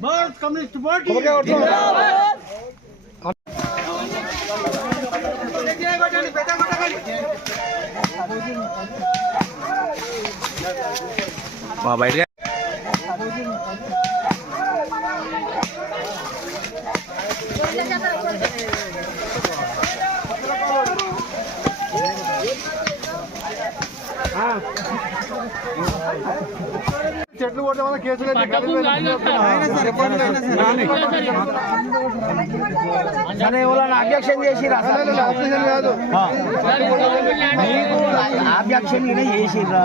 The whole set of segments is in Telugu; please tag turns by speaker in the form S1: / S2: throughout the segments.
S1: భారత్ కమ్యూనిస్ట్ పార్టీ
S2: మా బయటగా
S1: చెట్లు కొట్టే వల్ల కేసులు
S3: అబ్జెక్షన్ చేసిరా?
S1: కాదు
S3: అబ్జెక్షన్ చేసిరా?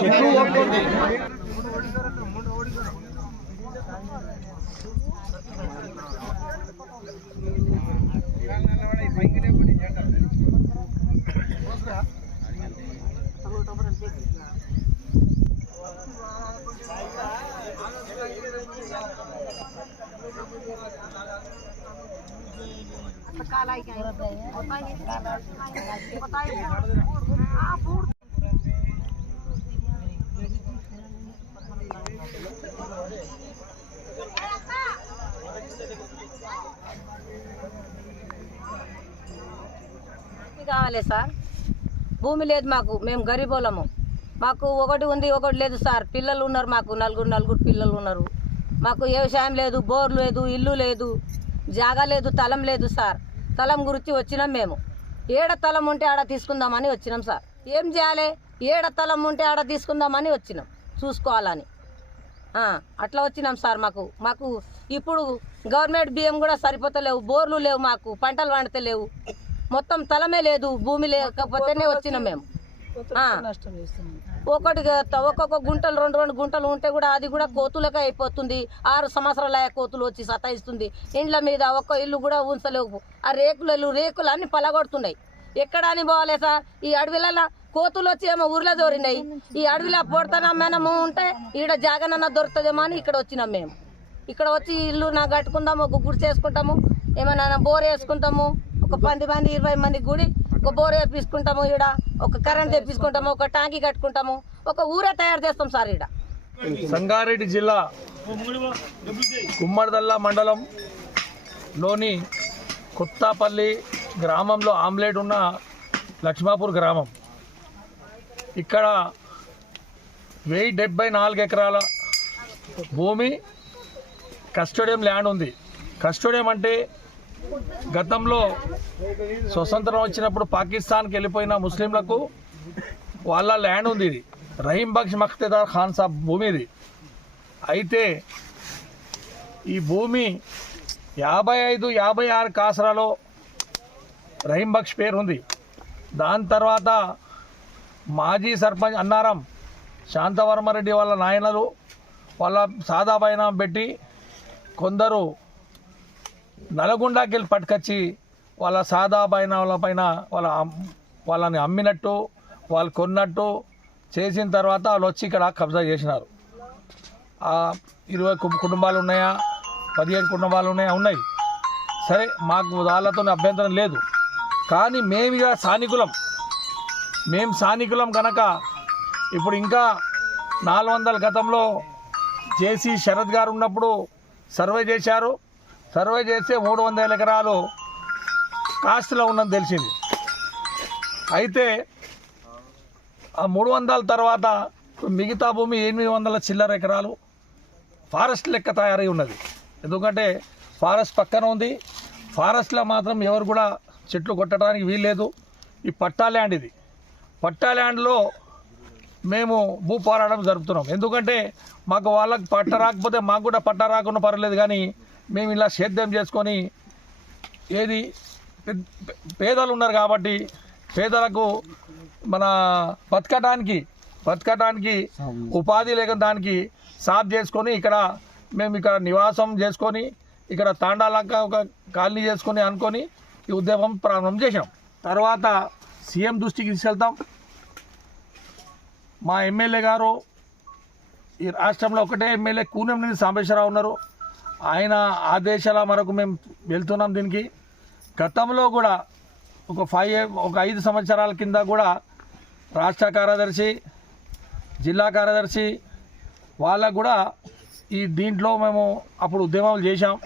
S1: చెట్లు
S4: కావాలి సార్. భూమి లేదు మాకు మేము గరీబోళము మాకు ఒకటి ఉంది ఒకటి లేదు సార్. పిల్లలు ఉన్నారు మాకు నలుగురు నలుగురు పిల్లలు ఉన్నారు. మాకు వ్యవసాయం లేదు బోర్ లేదు ఇల్లు లేదు జాగా లేదు తలం లేదు సార్. తలం గురించి వచ్చినాం మేము. ఏడ తలం ఉంటే ఆడ తీసుకుందామని వచ్చినాం సార్. ఏం చేయాలి? ఏడ తలం ఉంటే ఆడ తీసుకుందామని వచ్చినాం. చూసుకోవాలని. అట్లా వచ్చినాం సార్ మాకు. మాకు ఇప్పుడు గవర్నమెంట్ బియ్యం కూడా సరిపోతలేవు. బోర్లు లేవు మాకు. పంటలు పండతలేవు. మొత్తం తలమే లేదు. భూమి లేకపోతేనే వచ్చినాం మేము. ఒకటి ఒక్కొక్క గుంటలు రెండు రెండు గుంటలు ఉంటే కూడా అది కూడా కోతులకే అయిపోతుంది. ఆరు సంవత్సరాల కోతులు వచ్చి సతాయిస్తుంది. ఇండ్ల మీద ఒక్క ఇల్లు కూడా ఉంచలేవు. ఆ రేకులు రేకులు అన్ని పలగొడుతున్నాయి. ఎక్కడ అని పోవాలి సార్? ఈ అడవిలలో కోతులు వచ్చి ఏమో ఊర్లో దోరినాయి ఈ అడవిలో పొడతానమ్మేనము ఉంటే ఈడ జాగనన్న దొరుకుతుందేమో అని ఇక్కడ వచ్చినాం మేము. ఇక్కడ వచ్చి ఇల్లు నా కట్టుకుందాము ఒక గుడి చేసుకుంటాము ఏమైనా బోర్ వేసుకుంటాము ఒక పది మంది ఇరవై మంది గుడి ఒక బోర్ వేపించుకుంటాము ఈడ ఒక కరెంట్ తెప్పించుకుంటాము ఒక ట్యాంకీ కట్టుకుంటాము ఒక ఊరే తయారు చేస్తాం సార్ ఈడ.
S5: సంగారెడ్డి జిల్లా కుమ్మడిదల్ల మండలం లోని కొత్తపల్లి గ్రామంలో ఆమ్లెట్ ఉన్న లక్ష్మాపూర్ గ్రామం. ఇక్కడ వెయ్యి డెబ్బై నాలుగు ఎకరాల భూమి కస్టోడియం ల్యాండ్ ఉంది. కస్టోడియం అంటే గతంలో స్వతంత్రం వచ్చినప్పుడు పాకిస్తాన్కి వెళ్ళిపోయిన ముస్లింలకు వాళ్ళ ల్యాండ్ ఉంది ఇది. రహీం బక్ష్ మఖ్తేదార్ ఖాన్ సాబ్ భూమి ఇది. అయితే ఈ భూమి యాభై ఐదు యాభై ఆరు కాసరాలో రహీం బక్ష్ పేరు ఉంది. దాని తర్వాత మాజీ సర్పంచ్ అన్నారం శాంతవర్మారెడ్డి వాళ్ళ నాయనలు వాళ్ళ సాదాపైన పెట్టి కొందరు నల్గొండకి వెళ్ళి పట్టుకొచ్చి వాళ్ళ సాదా పైన పైన వాళ్ళ వాళ్ళని అమ్మినట్టు వాళ్ళు కొన్నట్టు చేసిన తర్వాత వాళ్ళు వచ్చి ఇక్కడ కబ్జా చేసినారు. ఇరవై కుటుంబాలు ఉన్నాయా? పదిహేను కుటుంబాలు ఉన్నాయా? ఉన్నాయి. సరే మాకు వాళ్ళతో అభ్యంతరం లేదు. కానీ మేము ఇక సానికులం. మేము సానికులం కనుక ఇప్పుడు ఇంకా నాలుగు వందల గతంలో జేసీ శరత్ గారు ఉన్నప్పుడు సర్వే చేశారు. సర్వే చేస్తే మూడు వందల ఎకరాలు కాస్ట్లో ఉన్నది తెలిసింది. అయితే ఆ మూడు వందల తర్వాత మిగతా భూమి ఎనిమిది వందల చిల్లర ఎకరాలు ఫారెస్ట్ లెక్క తయారై ఉన్నది. ఎందుకంటే ఫారెస్ట్ పక్కన ఉంది. ఫారెస్ట్లో మాత్రం ఎవరు కూడా చెట్లు కొట్టడానికి వీల్లేదు. ఈ పట్టా ల్యాండ్ ఇది. పట్టా ల్యాండ్లో మేము భూ పోరాటం జరుపుతున్నాం. ఎందుకంటే మాకు వాళ్ళకి పట్ట రాకపోతే మాకు కూడా పట్ట రాకుండా పర్లేదు కానీ మేము ఇలా సేద్యం చేసుకొని ఏది పేదలు ఉన్నారు కాబట్టి పేదలకు మన బతకడానికి బతకడానికి ఉపాధి లేక దానికి సాఫ్ చేసుకొని ఇక్కడ మేము ఇక్కడ నివాసం చేసుకొని ఇక్కడ తాండాలంక ఒక కాలనీ చేసుకొని అనుకొని ఈ ఉద్యమం ప్రారంభం చేసాం తర్వాత సీఎం దృష్టికి తీసుకెళ్తాం. మా ఎమ్మెల్యే గారు ఈ రాష్ట్రంలో ఒకటే ఎమ్మెల్యే కూనంనేని సాంబేశ్వరరావు ఉన్నారు. ఆయన ఆదేశాల మేరకు మేము వెళ్తున్నాం దీనికి. గతంలో కూడా ఒక ఫైవ్ ఒక ఐదు సంవత్సరాల కింద కూడా రాష్ట్ర కార్యదర్శి జిల్లా కార్యదర్శి వాళ్ళకు కూడా ఈ దీంట్లో మేము అప్పుడు ఉద్యమాలు చేశాం.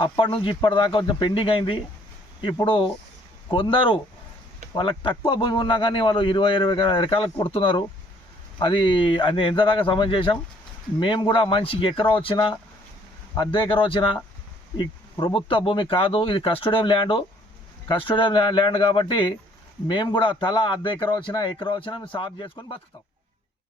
S5: అప్పటి నుంచి ఇప్పటిదాకా కొంచెం పెండింగ్ అయింది. ఇప్పుడు కొందరు వాళ్ళకి తక్కువ భూమి ఉన్నా కానీ వాళ్ళు ఇరవై ఇరవై ఎకరాలకు కొడుతున్నారు. అది అది ఎంత దాకా చేశాం? మేము కూడా మనిషికి ఎకరా వచ్చినా అర్ధ వచ్చిన ఈ ప్రభుత్వ భూమి కాదు ఇది custodian land. Custodian land land కాబట్టి మేము కూడా తల అర్ధ ఎకరా వచ్చినా ఎకరా వచ్చినా మేము సాఫ్ చేసుకొని బతుకుతాం.